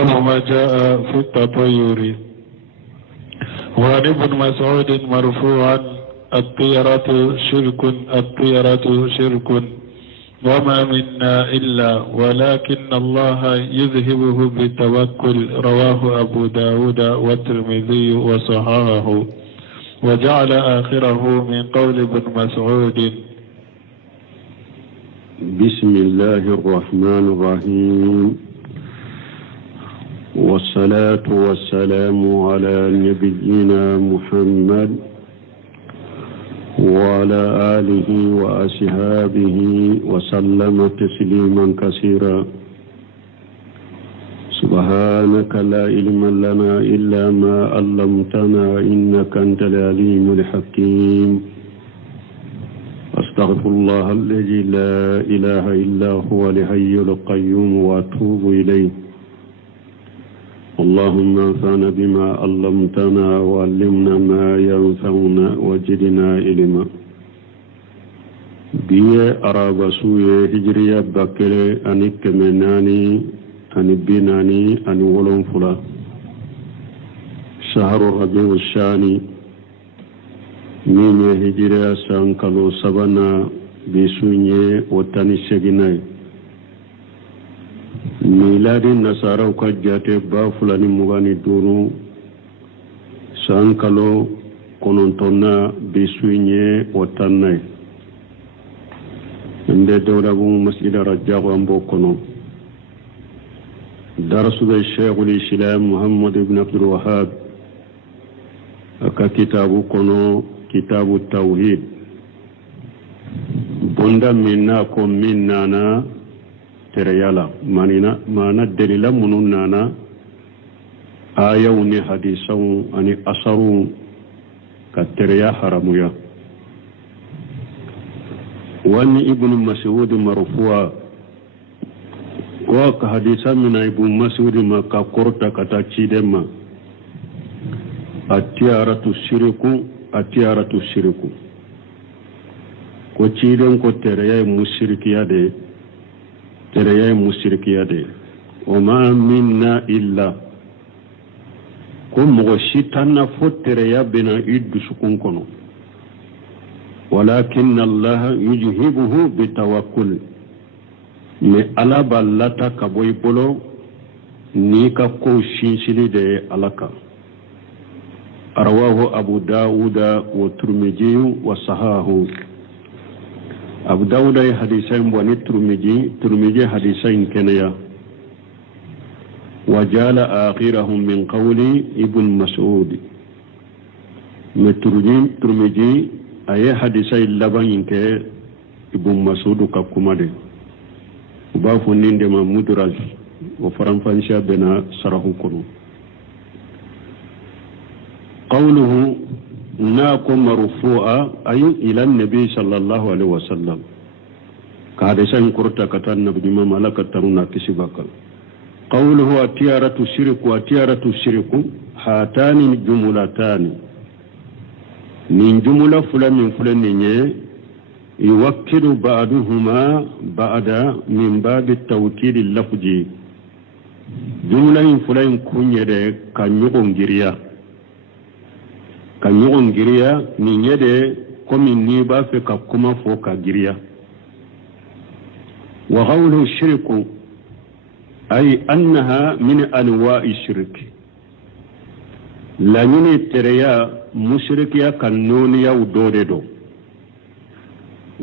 باب ما جاء في التطير. وعن ابن مسعود مرفوعا الطيرة شرك وما منا إلا ولكن الله يذهبه بالتوكل. رواه أبو داود والترمذي وصححه وجعل آخره من قول ابن مسعود. بسم الله الرحمن الرحيم، والصلاة والسلام على نبينا محمد وعلى آله وأصحابه وسلم تسليما كثيرا. سبحانك لا علم لنا إلا ما علمتنا إنك أنت العليم الحكيم. أستغفر الله الذي لا إله إلا هو الحي القيوم وأتوب إليه. اللهم انفعنا بما علمتنا وعلمنا ما ينفعنا وزدنا علما. بيه أرابا سوية هجرية بكرة أني كمناني أني بناني أني ولون فلا شهر الربيع الثاني من هجرية سانكالو سبنا بسونية وتاني سجناي. ميلاد النصارى وكجات بافلاني مغاني دونو سانكالو كونونتونا بسونية وتاني عند دولة مسجد رجاق وانبوكونو. درس الشيخ الإسلام محمد بن عبد الوهاب كتاب كونو كتاب التوحيد. بندا منا كم مننا تريالا مانا دليلا منونانا آيوني حديثون أني أصرون كتريا حرمويا. واني ابن مسعود مرفوع وك حديثا من ابن مسعود ما كقرطة كتاچيدما أتيارة الشرك كوچيدن كو تريا مشركيا دي وما منا إلا كم مغشيتنا فتريا بنا إد سكون كنو ولكن الله يجهبه بتوكل. مي ألا بالله كبوي بولو نيكا كو شينشلي دي ألاكا. رواه أبو داود والترمذي وصححه. أبو داود حديثين وني ترمذي حديثين كنيا. وجعل آخرهم من قول ابن مسعود. ترمذي أي حديثين لبن كي ابن مسعود ككمده وبافو نيندما مدرج وفرنفانشا بنا سره كنو. قوله ناكم مرفوعا أي إلى النبي صلى الله عليه وسلم كهدسان كرتا كتان نبي ما ملكة ترونا كسباكا. قوله أتيارة الشرك هاتان جملتان من جملة فلان من فلان يوكل بعضهما بعد من باب التوكيد اللفظي. جملة فلان كنيرة كنيغون جريا من يده كم نيبا في كما فوق جريا. وقوله الشرك أي أنها من أنواع الشرك. لا ينتريا مشركيا كنونيا ودودو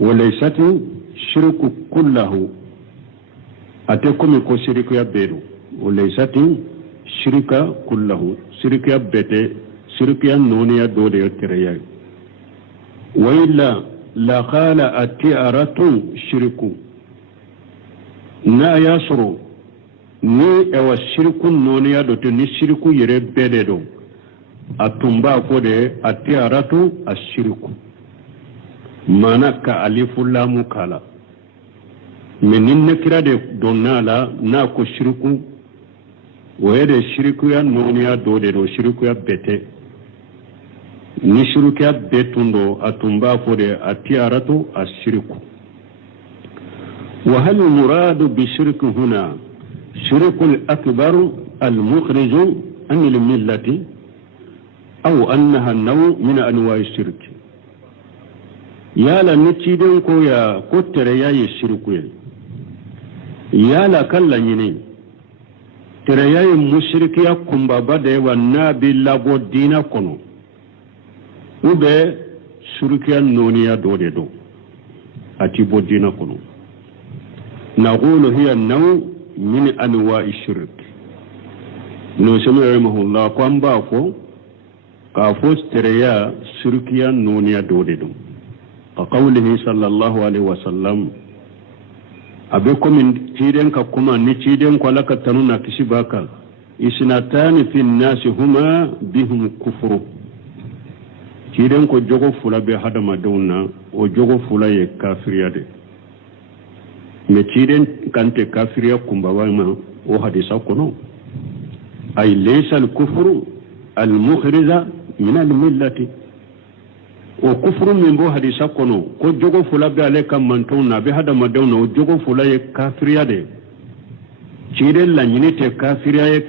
وليست شرك كله أتكم يكو شركيا بيرو وليست شرك كله شركيا بيتي شركيا نونيا دودو تريا. وإلا لقال التئرة شرك نا يسرو ni ewa shirku noniya dote ni shirku yere bede do atumba fode atiaratu ashirku mana ka alifu lamu kala menin nakira de donala na ko shirku wede shirku ya noniya dode do shirku ya bete ni shirku ya betundo atumba fode atiaratu ashirku. وهل المراد بشرك هنا شرك الأكبر المخرج عن الملة أو أنها نوع من أنواع الشرك يالا نتشيدن كويا كتر ياي الشرك يالا كلا يني ترى ياي مشرك يكم بابده والنبي لابو دينا كنو وبه شركيا نونيا دودي دو أتيبو دينا كنو نقول هي نوع من أنواع الشرك نسمع رحمه الله قام بافو كافوس تريا شركيا نونيا دودي دو كقوله صلى الله عليه وسلم أبيكم من تيرين ككما نتيرين كلك تنونا كشباكا إسنتان في الناس هما بهم كفر تيرين كو جوغو فلا بهذا ما دونا وجوغو فلا يكافريا دي متيرين كانت كافريا كمبواما وحديثا كنو أي ليس الكفر المخرج من الملة وكفر من بو حديثا كنو كو جوغو فلا بأليك منتونا بهذا ما دونا وجوغو فلا يكافريا دي تيرين لنيني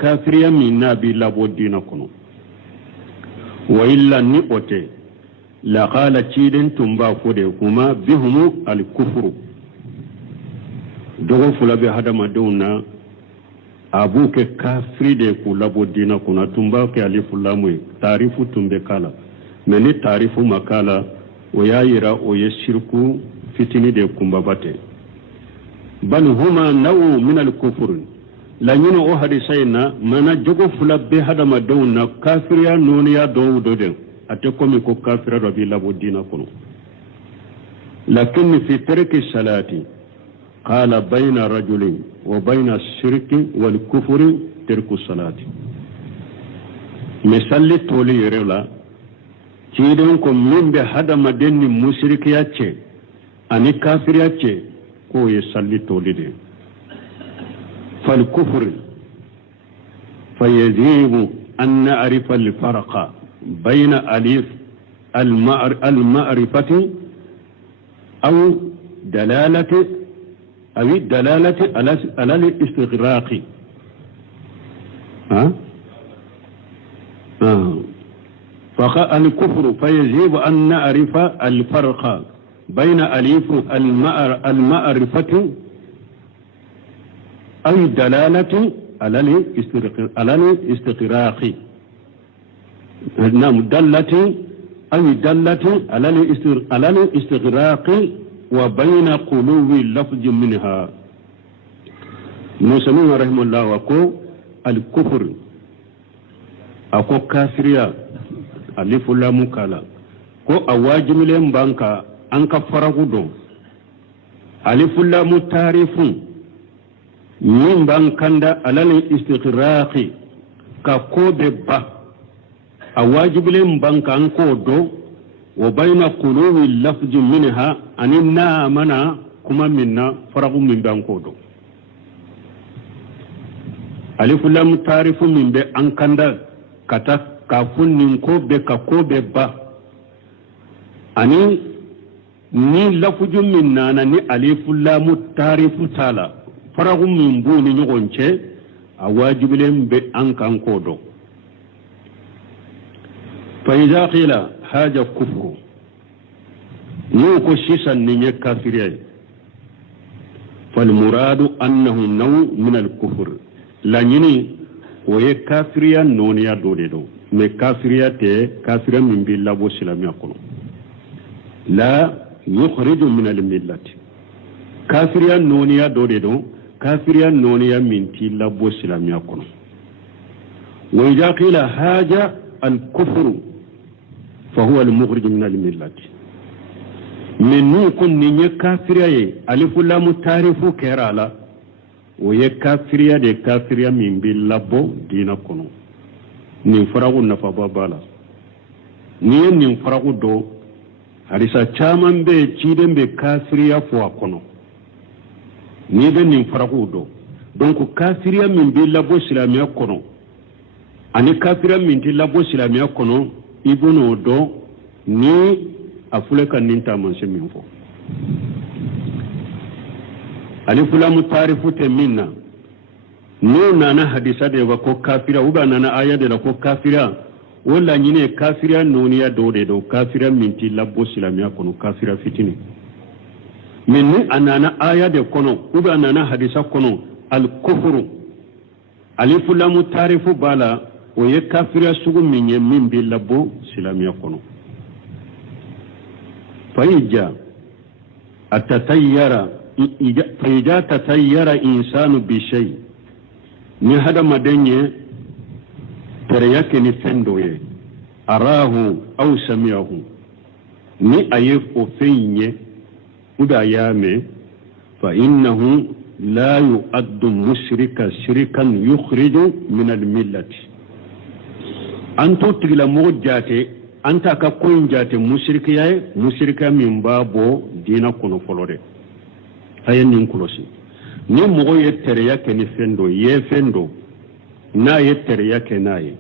كافريا من نبي لابو دينا كنو وإلا نئوتي لقال تيرين تنبا فودي هما بهم الكفر dogo fula be hadama dewna abu ke kafri de ku labo dina kuna tumba ke alifu lamu tarifu tumbe kala meni tarifu makala o yayira o yeshirku fitini de kumba bate bal huma naw min al kufr la nyino o hadisayna mana jogo fula be hadama dewna kafriya noniya do de ate komi ko kafira do bi labo dina kuno lakin fi tarki salati قال بين رجل وبين الشرك والكفر ترك الصلاة مثال تولي يرلا تيدنكم من بهذا مدن مشرك ياتي أني كافر ياتي كو يصلي تولي دي فالكفر فيجب أن نعرف الفرق بين أليف المعرفة أو دلالة أو الدلالة على الاستغراق فالكفر فيجب أن نعرف الفرق بين أليف المعرفة أو الدلالة على الاستغراق نعم دلة أو دلة على الاستغراق وبين قلوب اللفظ منها نسميه رحمه الله وكو الكفر أكو كافريا ألف لا مكالا كو أواجم لهم بانكا أنك فرغدو ألف لا متعرف من بانكاندا على الاستغراق كاكو ببا أواجب لهم بانكا أنكو دو وبين قلوب اللفظ منها أننا منا كما منا فرق من بانكودو ألف لام تعرف من بأنكندا كتا كافون ننكو بكاكو ببا أني ni lafujun min nana ni alifu lamu tarifu tala faragu min buni nyogonche a wajibilen be an kan kodo fa idha qila haja kufru نوكو شيسا نيني كافرية فالمراد أنه نوع من الكفر لانيني وهي كافرية نونيا دودو مي كافرية تي كافرية من بالله وسلام يقول لا يخرج من الملة كافرية نونيا دودو كافرية نونيا من تيلا وسلام يقول وإذا قيل هاجا الكفر فهو المخرج من الملة من نكون نيجي كافرية ألف لام تعرف كرالا وهي كافرية دي كافرية من باللبو دينا كنو نفرغو نفابا بالا نفرغو دو harisa caman be ciden be kafiriya fo a kono ni be nin faraku do donc kafiriya min be labo silamiya kono ani kafiriya min ti labo silamiya kono ibono do ni afule kan nin ta man se min fo ali fulamu tarifu te minna no nana hadisa de ko kafira uba nana aya de ko kafira wala nyine kafira noniya dode do kafira minti labbo silamiya kono kafira fitini minni anana aya de kono uba nana hadisa kono al kufru alifu lamu tarifu bala o ye kafira sugu minye min bi labbo silamiya kono fayija atatayyara fayija tatayyara insanu bi shay ni hada madenye tere yake ni fendo ye arahu au samiahu ni aye o fenye uda yame fa innahu la yu'addu mushrika shirkan yukhriju min al-millati anto tigla mo jate anta ka koyin jate mushrika min babo dina kono folode ayen nin kulosi ni mo ye tere yake ni fendo ye fendo na ye tere yake naye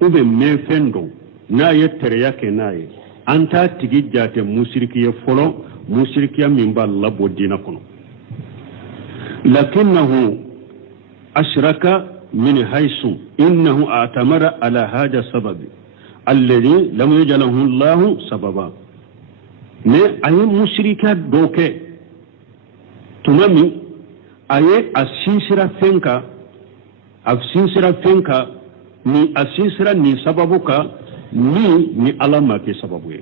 ube me fendo na ye tere yake naye anta tigi jate musrikiye folo musrikiya min ba labo dina kono lakinnahu ashraka min haysu innahu atamara ala hada sababi alladhi lam yaj'alahu Allah sababa me ayi musrika doke tunami aye asinsira fenka ni asinsira ni sababu ka ni alama ke sababu ye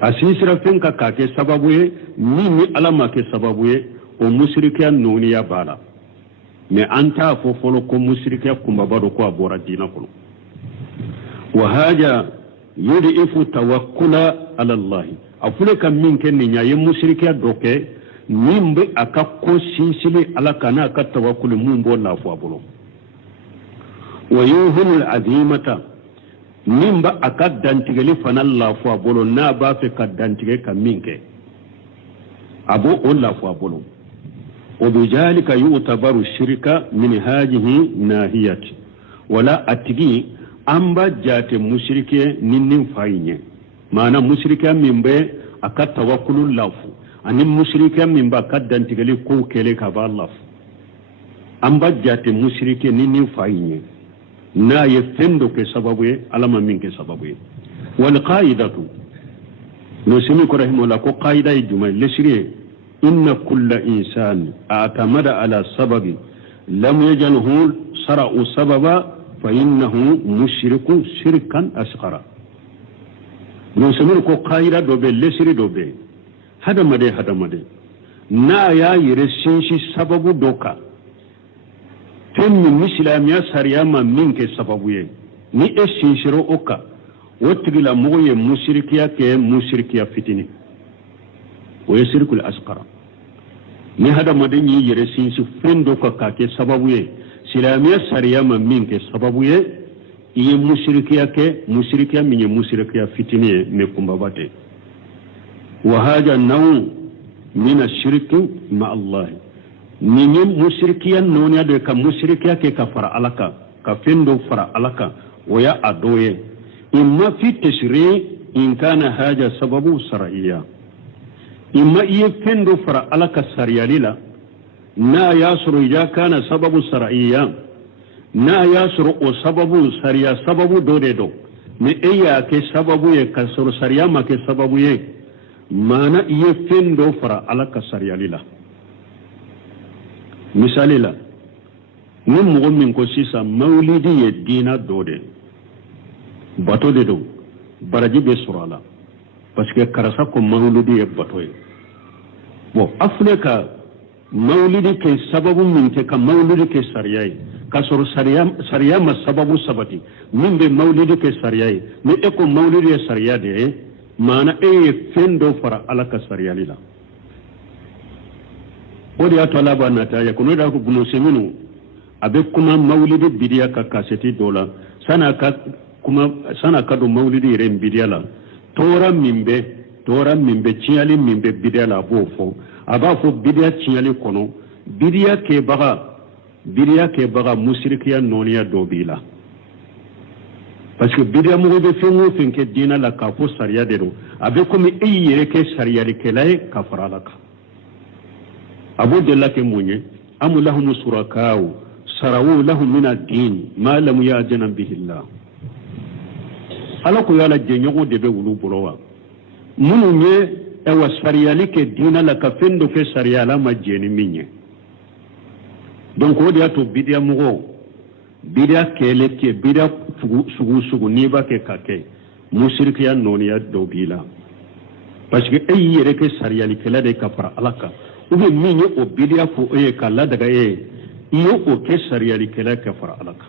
asinsira fenka ka ke sababu ye ni alama ke sababu ye o musrikiya noniya bala me anta fo folo ko musrikiya kumbabado ko abora dina kono wa haja yudifu tawakkula ala Allah afule kam min ken ni nyaye musrikiya doke nimbe aka ko sinsili ala kana aka tawakkul mumbo la fo abolo wa yuhul azimata nimba aka dantigeli fanal la fo abolo na ba fe ka dantige ka minke abo on la fo abolo وبذلك يعتبر الشرك من هذه الناحية ولا أتجي أمبا جات مشركة نين فاينة معنى مشركة من بي أكاد توكل الله أن مشركة من بي أكاد دانتغلي كو كيلي كبا الله أمبا جات مشركة نين فاينة نا يفندو كسببه ألما من كسببه والقائدة نسمي كرهيم ولا كو قائدة الجمعة لسريه إن كل إنسان اعتمد على سبب لم يجعله شرع سببا فإنه مشرك شركا أصغر نسمير كو قايرة دوبي لسري دوبي هذا مدي نا يا يرسينشي سبب دوكا تم مسلاميا سرياما منك سببوية ني اسينشرو اوكا وتغلا مويه مشركيا فتني ويسرك الأسقر ni hada madani yere sinsi fendo ka kake sababu ye silamiya sariyama minke sababu ye iye mushrikiya minye mushrikiya fitini me kumbabate wa haja naw min ash-shirki ma Allah minye mushrikiya nonya de ka mushrikiya ke ka fara alaka ka fendo fara alaka waya adoye imma fi tashri in kana haja sababu sar'iyya imma iya fendo fara alaka sariyalila na yasuru ya kana sababu sar'iyya na yasuru o sababu sariya sababu do me iya ke sababu ye kasuru sariya ma ke sababu ye mana iya fendo fara alaka sariyalila misalila ni mugo min ko sisa maulidi ye dina dode bato de do baraji be surala parce que karasa ko maulidi ye bato ye bon afrika maulidi ke sababu min te ka maulidi ke sariyai kasoro sariya ma sababu sabati min be maulidi ke sariyai me eko maulidi ye sariya de mana e fendo fara alaka sariyali la odi atala ba nataya kuno da ko buno seminu abe kuma maulidi bidiya ka kaseti dola sana ka do maulidi ren bidiya la tora mimbe ciyali mimbe bidiya la bo fo aba fo bidiya ciyali kono bidiya ke baga musrikiya noniya dobila parce que bidiya mo be fengo fenke dina la ka fo sariya de do abe komi eyere ke sariya de kelay ka faralaka abu de la ke munye amulahum surakau sarawu lahu min ad-din ma lam ya'zana bihi Allah ala ko yala jenyogo de be wulu bolowa munu nye e wa sariyali ke dina la ka fendo ke sariyala ma jeni minye donc o dia to bidia mugo bidia kele ke bidia sugu ni ba ke kake musrikiya noniya do bila parce que ay yere ke sariyali kala de kafara alaka ube minye o bidia fo e kala daga iyo o ke sariyali kala kafara alaka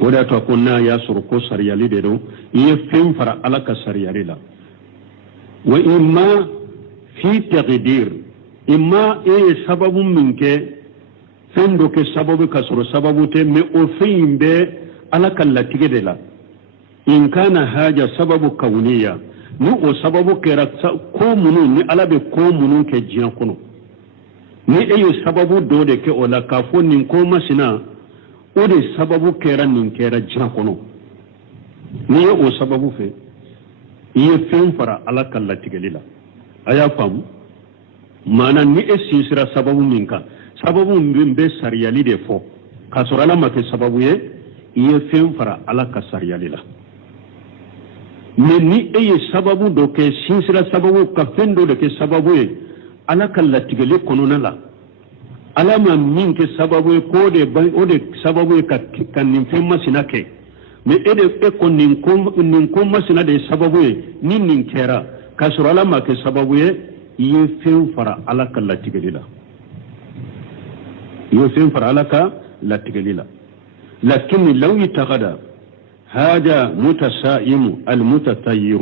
wada to kunna ya surko sariyali de do iyo fem fara alaka sariyali la wa imma fi taqdir imma sababu minke fendo ke sababu kasoro sababu te me o feimbe alaka latige de la in kana haja sababu kauniya ni o sababu kera ko munu ni alabe ko munu ke jiyan kono ni sababu do de ke o la kafo nin ko masina o de sababu kera nin kera jiyan kono ni o sababu fe iye fen fara alaka latige lila aya fam mana ni sinsira sababu minka sababu mbembe sariyali de fo kasorala make sababu ye iye fen fara alaka sariyali la mais ni sababu do ke sinsira sababu ka fendo de ke sababu ye alaka latigele konona la alama min ke sababu ye ko de o de sababu ye ka nin fen masina ke mais ko nin ko masina de sababu ye ni nin kera kasorala make sababu ye iye fen fara alaka latigele la يوسف فرعلك لا تقليلا لكن لو يتغدى هذا متسائم المتطير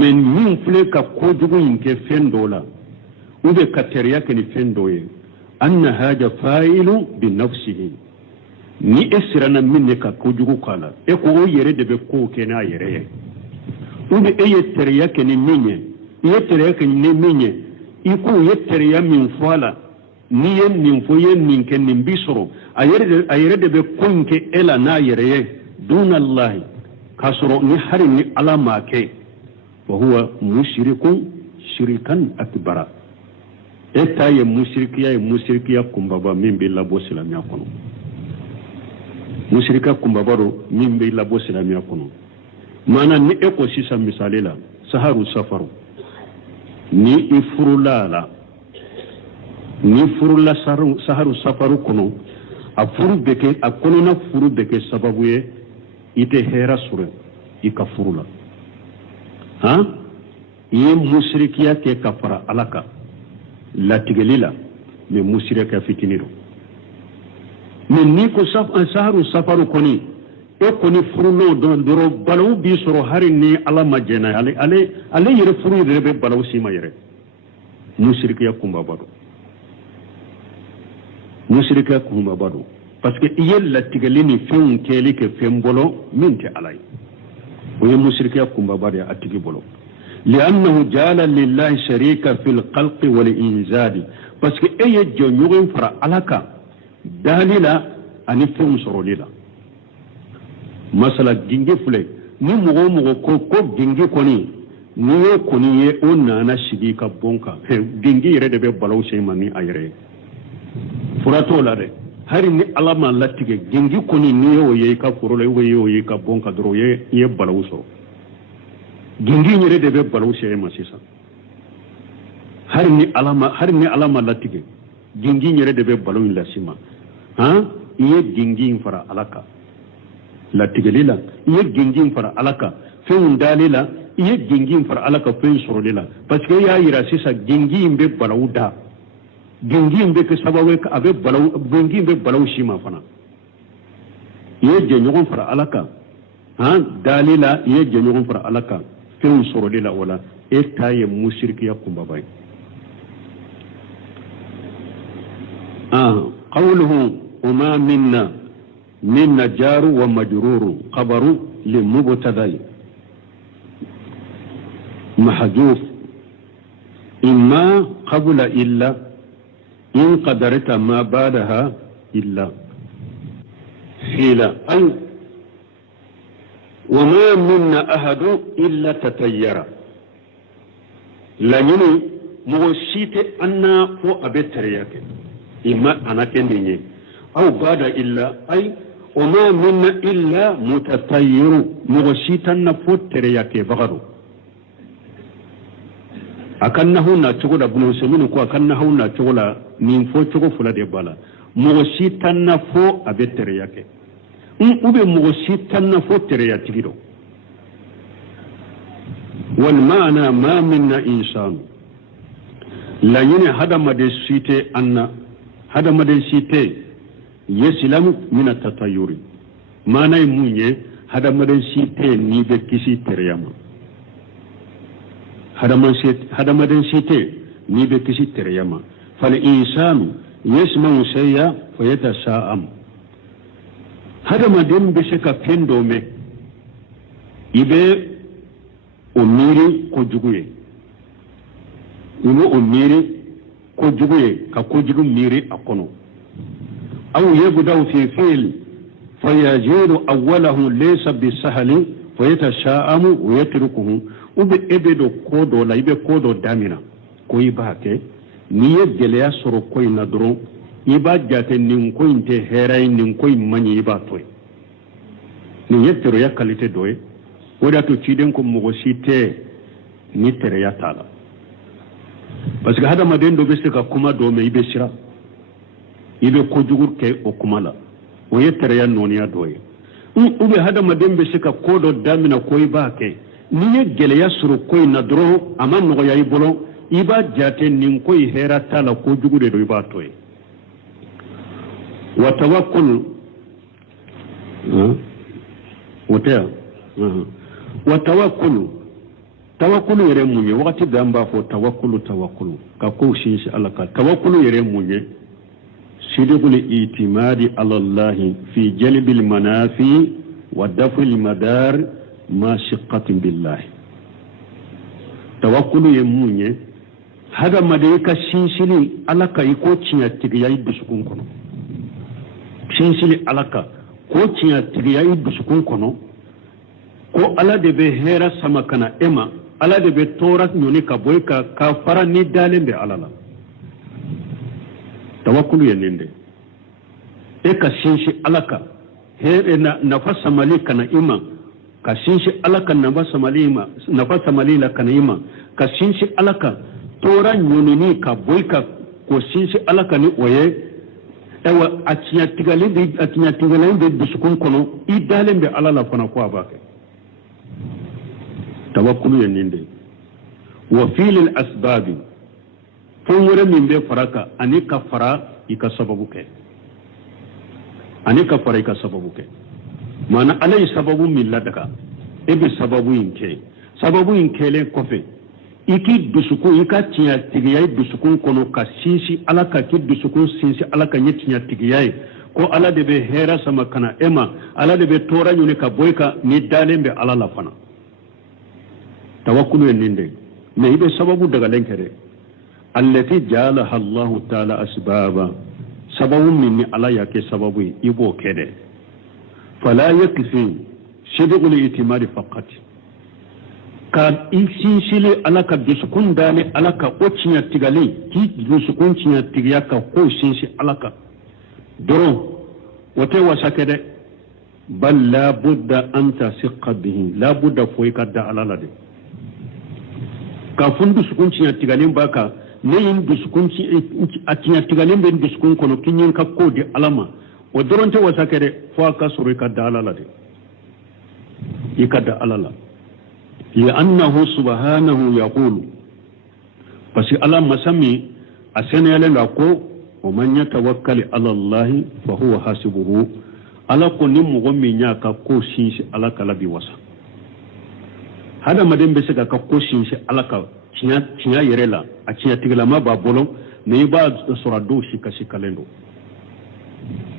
من فلك كوجو ينك فين دولا وبكتريا كن فين دوي أن هذا فاعل بنفسه ni esirana minne ka kojugu kala e ko o yere de be ko kena yere ube teriya ke ni minye teriya ke ni minye iko teriya min fala ni yen nin fo yen nin ken nin bisoro ayere de be konke ela na yere dun Allah kasoro ni hari ni alama ke wa huwa mushrikun shirkan akbara eta ye mushrikiya kumbaba min bi labo silamiya kono mushrika kumbabaro min bi labo silamiya kono mana ni sisa misalela saharu safaru ni ifurulala ni furula saharu safaru kono a furu beke a kono na furu beke sababu ye ite hera sure ika furula ha ye mushrikiya ke kafara alaka latigelila me mushrika fitiniro me ni ko saharu safaru koni e koni furulo doro balawu bi soro hari ni ala majena ale yere furu yere be balawu sima yere mushrikiya kumba bado mushrika kuma bado parce que iyel la tigalini fen keli ke fen bolo minti alay o ye mushrika kuma bado ya atigi bolo li'annahu jala lillahi sharika fil khalqi wal inzadi parce que eye jonyogen fara alaka dalila ani fen sorolila masala gingi fule ni mugo ko gingi koni ni ye koni ye o nana shigi ka bonka gingi yere de be balaw sheyman ni ayre furato la de hari ni alama latige gengi koni ni o ye ka furole o ye ka bonka dro ye balawso gengi nyere de be balawse ma sisa hari ni alama latige gengi nyere de be balaw la sima ha ye gengi fara alaka latige lila ye gengi fara alaka fe undalila ye gengi fara alaka fe sorolila parce que ya ira sisa gengi mbe balawda gengi mbe ke sababu ka abe balaw gengi mbe balaw shima fana ye je nyogon fara alaka ha dalila ye je nyogon fara alaka fen soro de la wala e taye mushrikiya kumba bay qawluhu wama minna jaru wa majruru khabaru li mubtada'i mahjuf imma qabla illa in qadarta ma ba'daha illa hila ay وما منا أحد إلا تطير لأنه موسيت أن فو أبتريك ima anakendinye aw bada illa ay وما منا إلا متطير مغشيتا نفوتر يكي بغرو أكنه ناتشغل ابن سمين كو أكنه ناتشغل من فوتشغل فلا دبالا مغشيتا نفو أبتر يكي أبي مغشيتا نفوتر يتغيرو والمعنى ما منا إنسان لا يني هذا مدى السيتي أن هذا مدى السيتي yesilamu mina tatayuri mana munye hadamaden site ni be kisi tereyama hadamaden site ni be kisi tereyama fal insanu yasma'u shay'a fa yatasa'am hadamaden be shaka pendo me ibe umiri ko juguye o miri ko juguye ka ko jugu miri akono أو يبدأ في فعل فيجير أوله ليس بالسهل فيتشاءم ويتركه وبإبدو كودو لا يبقى كودو دامنا كوي باكي نيه جليا سرو كوي ندرو يبا جاتي ننكوي انت هيراي ننكوي مني يبا توي نيه ترو يا كاليتي دوي ودا تو تشيدنكو مغسيتي نيتر يا تالا بس هذا ما دين دو بيسكا كوما دومي يبشرا ibe ko jugur ke o kumala o yettere yan noniya doye ube hada madembe sika kodo damina koy baake ni ye gele ya suru koy na dro aman no yayi bolo iba jate nin koy hera tala ko jugude do iba toy wa tawakkul wa tawakkul yere munye wakati damba fo tawakkulu ka ko shinshi alaka tawakkulu yere munye صدق الاعتماد على الله في جلب المنافع ودفع المدار ما شقة بالله توكل يمونye hada madeka shinsili alaka iko cinya tigiyayi dusukun kono shinsili alaka ko cinya tigiyayi dusukun kono ko ala de be hera sama kana ema ala de be tora nyoni ka boyka ka fara ni dalembe alala tawakkulu yenende e ka shinshi alaka he na fasa malika na ima ka shinshi alaka na fasa malima na fasa malila kana ima ka shinshi alaka tora nyonini ka boyka ko shinshi alaka ni oye ewa atinya tigalende dusukun kono idalembe alala fana ko abake tawakkulu yenende wa fil asbab fongore min be faraka ani ka fara ika sababu ke mana alai sababu min ladaka ebe sababu inke le kofe iki dusuku ika tinya tigiyai dusukun kono ka sisi alaka ki dusukun sisi alaka nyetinya tigiyai ko ala de be hera sama kana ema ala de be tora nyune ka boyka ni dalembe ala la fana tawakkulu ninde me ibe sababu daga lenkere التي جعلها الله تعالى أسبابا سبب من على يك سبب يبو كده فلا يكفي صدق الاعتماد فقط كان إنسينشلي على كدسكون دالي على كأوتشيا تيغالي كي دسكون تيا تيغيا كأو سينشي على ك درو وتوا سكده بل لا بد أن تثق به لا بد فويك دا على لدي كفن دسكون تيا تيغالي باكا ne yin duskunci a tinya tigalin ben duskun kono kinyin ka kodi alama o doronte wasa kede fo ka suru ka dalala de ikada alala ya annahu subhanahu yaqulu fasi ala masami asene yale lako o man yatawakkal ala allah fa huwa hasibuhu ala ko ni mo gomi nyaka ko shinshi ala kala bi wasa hada madembe sega ka ko shinshi ala ka tinya yerela a tinya tigala ma ba bolon ne ba sura do shika lendo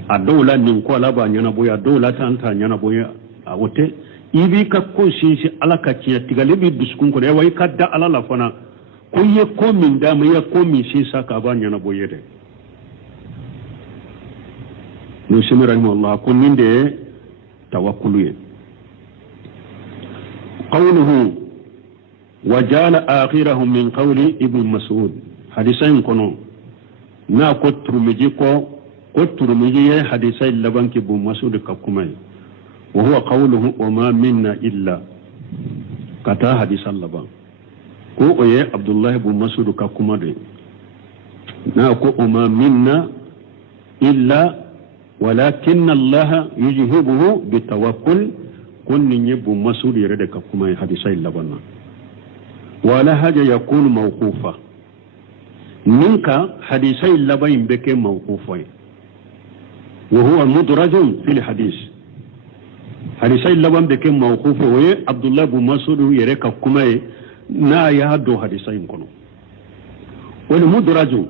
a dawla nin ko ala ba nyana boya dawla ta anta nyana boya a wote ibi ka ko shi ala ka tinya tigale bi duskun ko wai kadda ala la fana ko ye ko min da mai ko mi shi saka ba nyana boye de no shimi rahimahullah ko ninde tawakkulu ye qawluhu وجعل آخرهم من قول ابن مسعود حديثين كنو na ko turmiji ko turmiji ya hadisai laban ki bu masud ka kuma wa huwa qawluhu wa ma minna illa kata hadisan laban ko oye abdullahi bu masud ka kuma de na ko ma minna illa walakin Allah yujhibuhu bitawakkul kunni bu masud yare da ka kuma hadisai laban wala haja yakunu mawqufa ninka hadisai laban beke mawqufai wa huwa mudrajun fil hadis hadisai laban beke mawqufa wa abdullah bin mas'ud yare ka kuma na ya do hadisai kono wal mudraju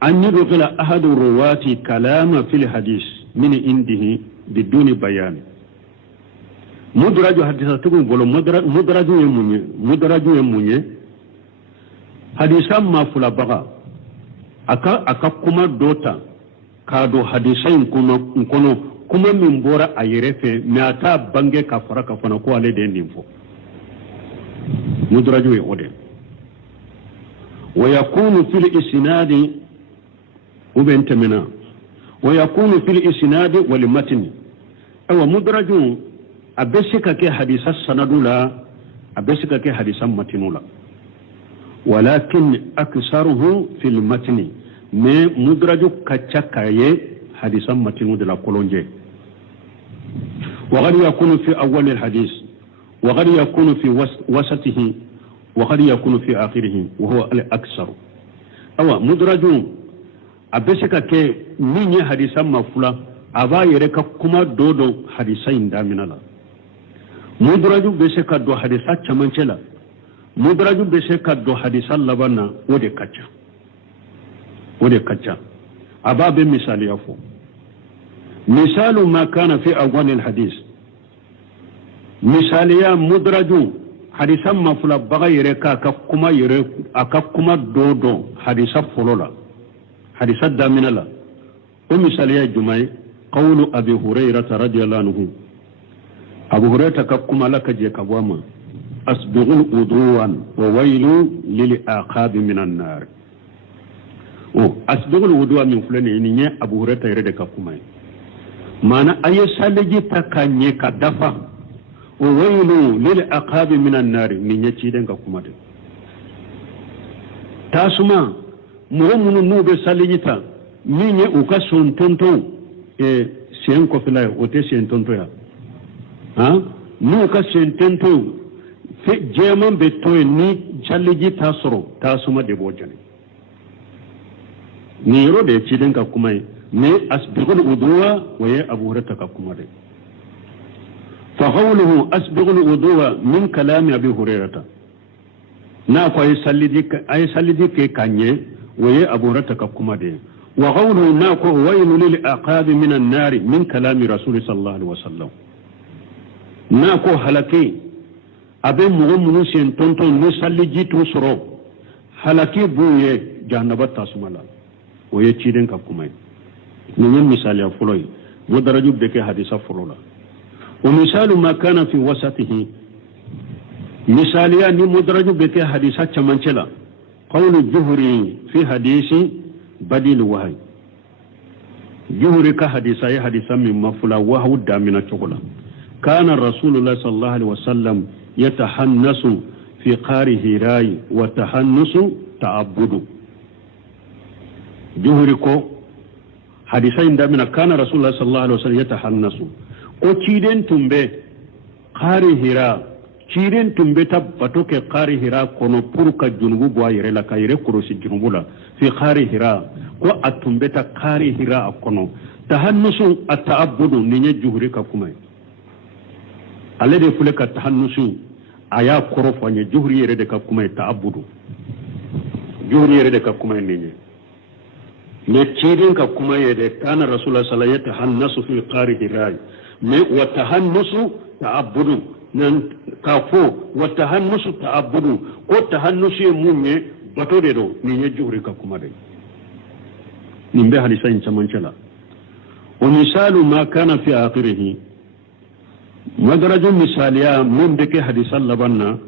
an yudkhila ahadu ruwati kalama fil hadis min indihi biduni bayan mudraju hadisatu bolo mudraju yemunye hadisan ma fula baga aka kuma dota ka do hadisan kuma min bora a yerefe na ta bange ka fara ka fana ko ale de ninfo mudraju ye ode wa yakunu fil isnadi ubentemina wa yakunu fil isnadi wal matn aw mudraju abesika ke hadisa sanadula abesika ke hadisan matinula walakin aksaruhu fil matni me mudraju kachakaye hadisan matinu de la kolonje وقد يكون في أول الحديث وقد يكون في وسطه وقد يكون في آخره وهو الأكثر أو مدرج أبسك كي من حديثا مفلا أبا يرك كما دودو حديثين دامنا لا مدرج بسك دو حديثا چمانچلا مدرج بسك دو حديثا لبنا ودي كچا أبا بمثال يفو مثال ما كان في أول الحديث مثاليا مدرج حديثا مفلا بغير كما دودو حديثا فلولا حديثا دامنا لا ومثاليا جمعي قول أبي هريرة رضي الله عنه أبو هريرة كما لك جيك أبواما أسبغوا أدوا وويل للآقاب من النار أسبغوا الوضوء من فلان إني أبو هريرة يردك كما معنى أي سالجي تكاني كدفع وويل للعقاب من النار من يتشيدن كما تاسما مهمون نوبة سالجي من يؤكا سنتونتو سين كفلاي وتي سنتونتو يا نوكا سنتونتو في جيمان بتوي ني سالجي تاسرو تاسما دبوجاني نيرو دي تشيدن كما ne asbighul wuduwa wa ya abu hurairah ka kuma dai fa qawluhu asbighul wuduwa min kalami abi hurairah na ko ay sallidi ke kanye wa ya abu hurairah ka kuma dai wa qawluhu na ko waylu lil aqab min an-nar min kalami rasul sallallahu alaihi wasallam na ko halake abe mu'minu sen tonton ne salliji to soro halake buye jahannabata sumala wa ya cidin ka kuma من مثال فلوي مدرج بك حديث فلولا ومثال ما كان في وسطه مثاليا مدرج بك حديث چمنچلا قول الجهري في حديث بديل وحي جهري كحديث من مفلا وهو دامنا چغلا كان رسول الله صلى الله عليه وسلم يتحنس في قار هراي وتحنس تعبد جهري كو hadisai damina kana rasulullah sallallahu alaihi wasallam yatahannasu ko ciden tumbe qari hira ciden tumbe tabbato ke qari hira kono purka junubu bo ayre la kayre kurosi junubula fi qari hira ko atumbe ta qari hira kono tahannusu at-ta'abbudu ninye juhuri ka kuma alade fule ka tahannusu aya korofo nye juhuri yere de ka kuma ta'abbudu juhuri yere de ka kuma ninye me ciden ka kuma yede kana rasulullah sallallahu alaihi wasallam yatahannasu fi qari hirai me wa tahannusu ta'abbudu nan kafo wa tahannusu ta'abbudu ko tahannusu munye bato de do ni nye juri ka kuma de nimbe hadisa in chamanchala wa misalu ma kana fi akhirih madraju misaliya mun de ke hadisa labanna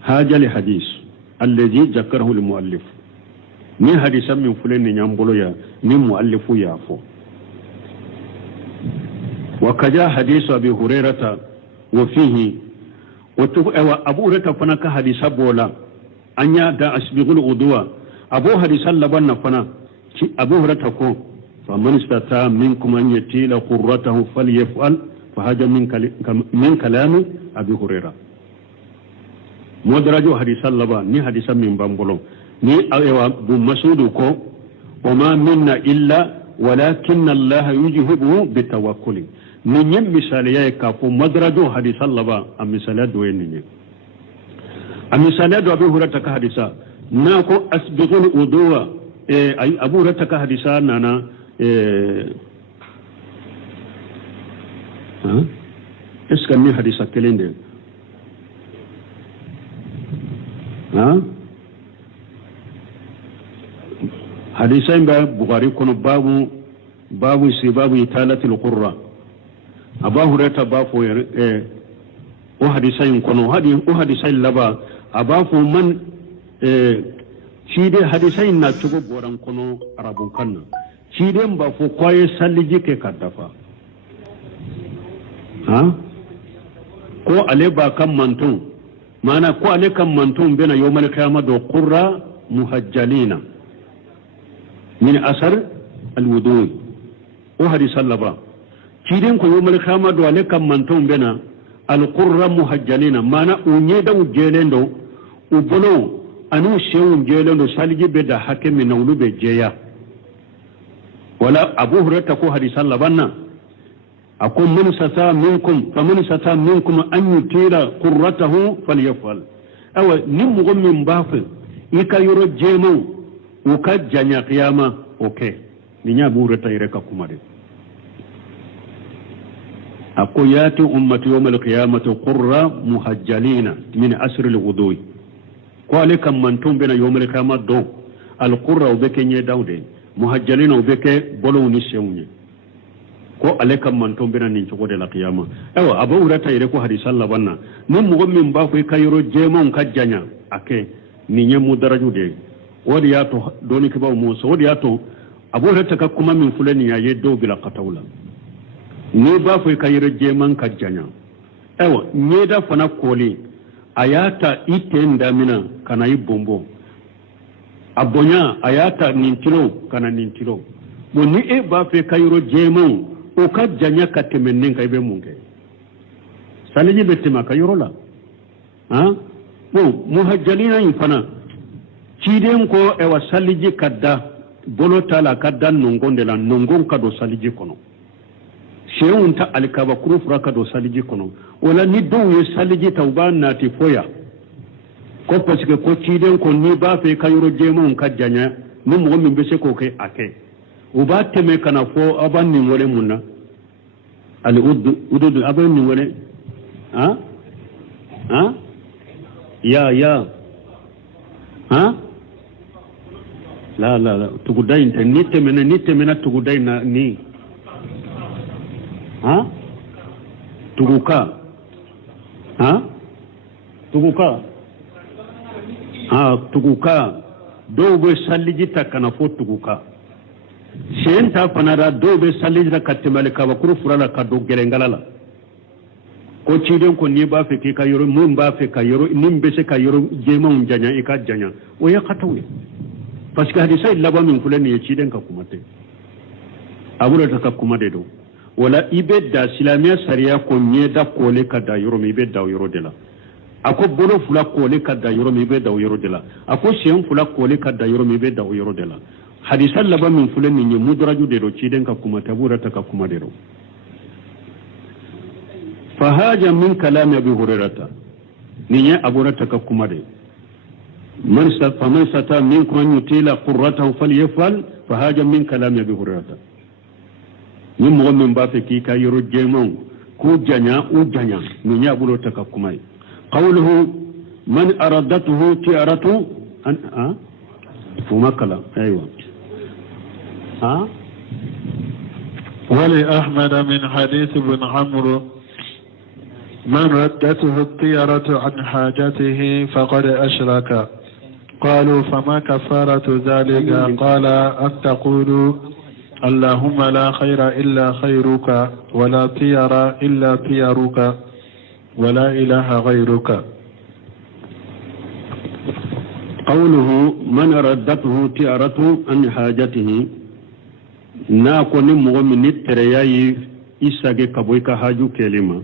haja li hadis alladhi zakarahu al muallif ni hadisa min fulen ni nyambolo ya ni muallifu ya fo wa kaja hadisu abi hurairata wa fihi wa abu hurairata fana ka hadisa bola anya da asbighul udwa abu hadisa laban na fana ci abu hurairata ko faman istata minkum an yatila qurratahu falyaf'al fahaja min kalami abi hurairah modarajo hadisa laba ni hadisa min bambolo ni awa bu masudu ko wama minna illa walakinna allaha yujhibu bitawakkuli ni nyem misali ya ka ko modarajo hadisa laba am misali do ni am misali do abi hurairah ka hadisa na ko asbighul udwa ay abu hurairah ka hadisa nana est-ce que ni hadisa kelende hadisain ba bukhari kono babu sibabu italatil qurra abu hurairah ba fo o hadisain kono o hadisain laba abafu man shi dai hadisain na tugo boran kono arabun kanna shi dai ba fo kwaye salliji ke kaddafa ko ale ba kan mantun mana ko ale kan mantun bena yawmal qiyamah do qurra muhajjalina min asar alwudu o hadis sallaba kiden ko yawmal qiyamah do ale kan mantun bena alqurra muhajjalina mana unye da ujelendo ubono anu shewun jelendo saliji be da hakemi na ulube jeya wala abu hurairah ko hadis sallabanna akun man sata minkum faman sata minkum an yutira qurratahu falyafal awa nim mo min bafa ika yoro jemo uka janya qiyama okay ni nya buru tayre ka kuma de ako yati ummati yawm alqiyamati qurra muhajjalina min asr alwudu ko alekam mantum bena yawm alqiyamah do alqurra ubeke nye dawde muhajjalina ubeke bolo ni sewunye ko alekam mantom bena nin ko de la qiyama ewa abu urata ire ko hadis Allah banna nim mo min ba ko kayro jemon kajjanya ake ni nyemu daraju de wodi yato doni ke ba mo so wodi yato abu urata ka kuma min fulani ya yeddo bila qatawla ni ba ko kayro jemon kajjanya ewa nyeda fana koli ayata itenda mina kana ibombo abonya ayata nintilo kana nintilo mo ni e ba fe kayro jemon o ka janya ka temennen kai be munge saliji betima ka yorola muhajjalina infana ciden ko e wa saliji kadda bolotala kadda nongonde la nongon ka do saliji kono shewun ta alkaba kurufura ka do saliji kono wala ni do ye saliji tawban nati foya ko parce que ko ciden ko ni ba fe kayro jemon ka janya ni mo min be se ko ke ake o ba teme kana fo aban ni wole munna al udud aban ni wole ya la tugudai ni temena tugudai na ni tuguka tuguka do be saliji takana fo tuguka shen ta fanara do be saliji da katimale ka bakuru furala ka do gerengalala ko ciden ko ni ba fe ke ka yoro mun ba fe ka yoro nim be se ka yoro jema un janya e ka janya o ya katawe parce que hadisa illa ba min fulani ya ciden ka kuma te abura ta ka kuma de do wala ibe da silamiya sariya ko nye da kole ka da yoro mi be da yoro de la ako bolo fula kole ka da yoro mi be da yoro de la ako shen fula kole ka da yoro mi be da yoro de la hadisa laba min fulani ni mudraju de do ciden ka kuma tabura ta ka kuma de do fahaja min kalam abi hurairata ni ya aburata ka kuma de man sata minkum an yutila qurratahu falyafal fahaja min kalam abi hurairata ni mo min ba fe ki ka yoro jemon ku janya u janya ni ya aburata ka kuma qawluhu man aradatuhu tiaratu an fumakala aywa ولأحمد من حديث ابن عمرو من ردته الطيرة عن حاجته فقد أشرك قالوا فما كفارة ذلك؟ قال أن تقولوا اللهم لا خير إلا خيرك ولا طير إلا طيرك ولا إله غيرك. قوله من ردته تيارة عن حاجته ناكون مؤمن الترياي إساقي كبويك حاجو كلمة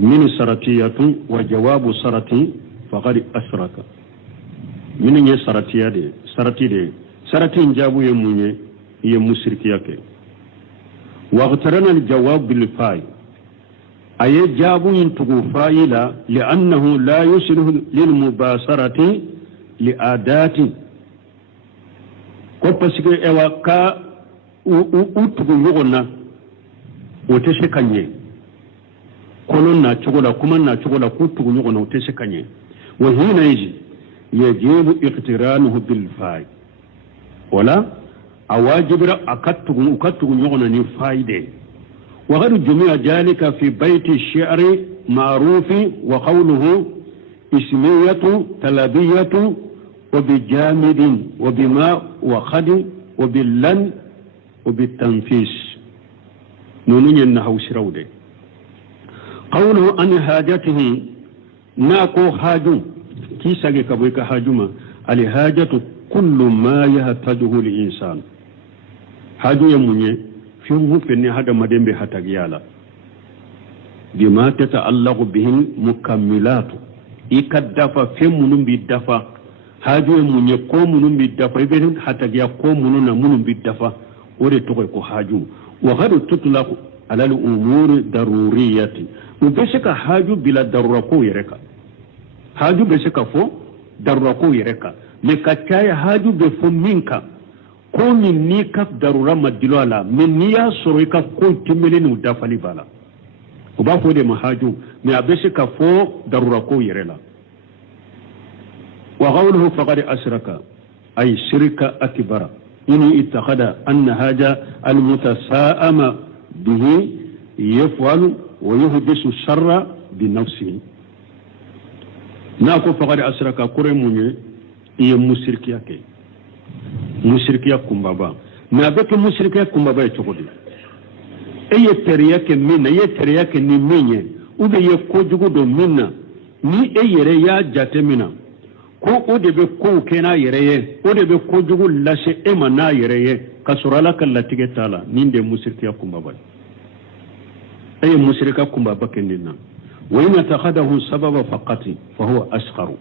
من سرطية وجواب سرطي فقد أسرك من سرطية دي سرطي جابو يموني هي مسركيك واغترنا الجواب بالفاي أي جابو ينتقو فايلا لأنه لا يسله للمباشرة لآدات كوبسك إوا كا utugu yogona otese kanye kolon na chogola kuma na chogola kutugu yogona otese kanye wa hina yaji yajibu iqtiranuhu bil fa'i wala awajibra akatugu yogona ni faide wa ghadu jami'a jalika fi bayti ash-shi'ri ma'ruf wa qawluhu ismiyatu talabiyatu wa bijamidin wa bima wa khadi wa billan وبالتنفيس نونين النهو سرودي قوله عن حاجته ناكو حاجو كيساقي كبويك حاجوما الحاجة كل ما يحتاجه الإنسان حاجو يموني فيه في هذا مدين بحتاجيالا بما تتعلق به مكملات إكدفا في منون بالدفا حاجو يموني كو منون بالدفا إبن حتاجيا كو منون منون بالدفا وري توكو كو حاجو وغير تطلق على الامور ضروريه وبشك حاجو بلا ضروره كو يركا حاجو بشك فو ضروره كو يركا مكاكاي حاجو بفو منكا كو من نيكا ضروره مدلو على من نيا سويكا كو تملين ودافلي بالا وبافو دي محاجو مي بشك فو ضروره كو يرلا وقوله فقد اشرك اي شرك اكبر إني اتخذ أن هذا المتساءم به يفعل ويحدث الشر بنفسه ناكو فقد أسرك كرموني إيه مسركيا كمبابا نابك مسركيا كمبابا يتخذ إيه ترياك منا إيه ترياك نميني وبي يكوجو دو منا ni e yere ya jate mina ko o de be ko kena yere o de be ko jugu lase e ma na yere ka surala kala tige tala ninde musirkiya kumba ba ay musirka kumba ba kenina wa in takhadahu sababa faqati fa huwa asgharu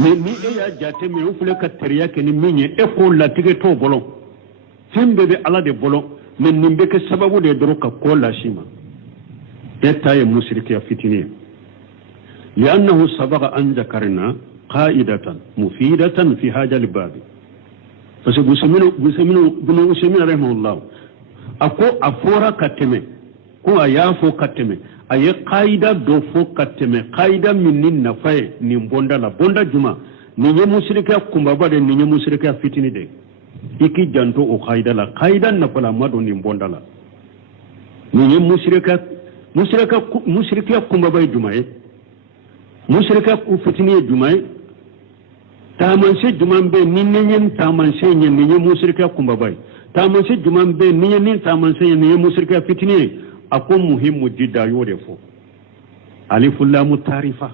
ni e ya jate mi o fule ka teriya keni minye e ko la tige to bolo fimbe be ala de bolo men nimbe ke sababu de doro ka ko la shima eta ye musirkiya fitini لأنه سبق أن ذكرنا قائدة مفيدة في هذا الباب فسبسمين بن عثيمين رحمه الله أكو أفورا كتمه كو أيافو كتمه أي قائدة دوفو كتمه قائدة من النفاي نمبوندا لا بوندا جمع نيجي مسركة كمبابا دي نيجي مسركة فتني دي إكي جانتو أو قائدة لا قائدة نفلا مادو نمبوندا لا نيجي مسركة كمبابا جمع mushrika ku fitini jumai tamanse juman be ninyen tamanse nyen mushrika kumbabai tamanse juman be ninyen tamanse nyen mushrika fitini akon muhimmu jidda yode fo alifu lam tarifa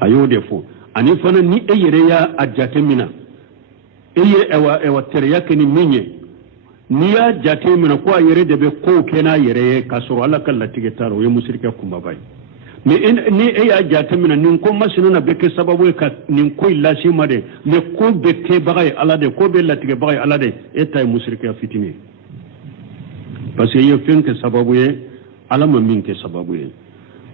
ayode fo ani fana ni eyere ya ajate mina eye ewa tere yake ni minye ni ya jate mina ko ayere debe ko kena yere kasoro ala kala tigetaro ye mushrika kumbabai ni e ya jate mina nin ko masino na beke sababu ka nin ko ilashi made ne ko beke bagay ala de ko be latige bagay ala de etay musrika fitini parce que ye fenke sababu ye ala ma minke sababu ye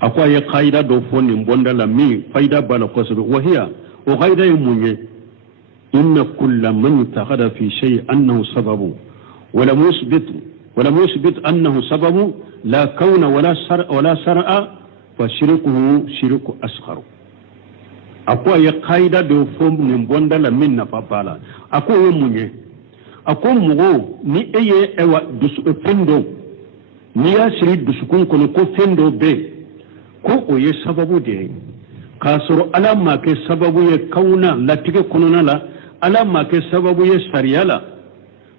akwa ye qaida do fonni bonda la mi faida bala ko so wahiya o qaida ye munye inna kull man taqada fi shay annahu sababu wala musbit annahu sababu la kauna wala sar'a فشركه شرك أصغر أكو يقايدة دو فوم نبوندا لمن نفابالا أكو يموني أكو مغو ني أي أوا دسو فندو ني أسري دسكون كونو كو فندو بي كو أو يسببو دي kasoro ala ma ke sababu ye kauna latige konona la ala ma ke sababu ye sariya la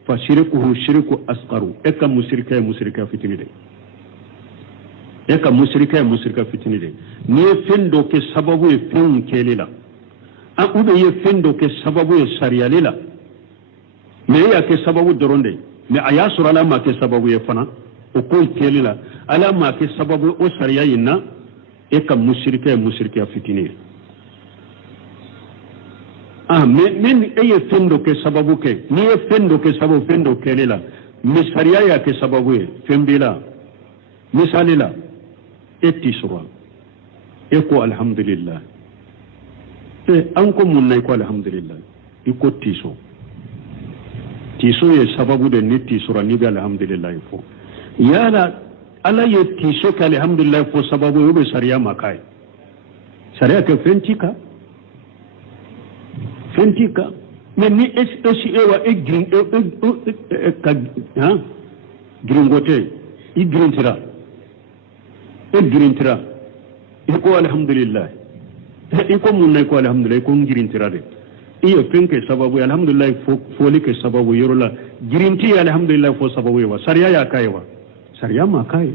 fa shirkuhu shirku asqaru eka musrika fitini de eka musrika fitini de ni fendo ke sababu ye fen kelela an ube ye fendo ke sababu ye sariya lela me ya ke sababu doronde me aya sura ala ma ke sababu ye fana o ko kelela ala ma ke sababu o sariya yinna eka musrika fitini men eye fendo ke sababu ke ni ye fendo ke sababu fendo kelela misariya ya ke sababu ye fembila misalila etti sura eko alhamdulillah anko munna eko alhamdulillah iko tiso ye sababu de ni tisura ni bi alhamdulillah fo yala ala ye tiso ka alhamdulillah fo sababu yobe sariya makai sariya ke fentika mais ni esi ewa gringote grintira iko alhamdulillah iko munna ko alhamdulillah iko grintira de iyo fenke sababu alhamdulillah fo ke sababu yorola grinti alhamdulillah fo sababu wa sariya ya kaiwa sariya ma kai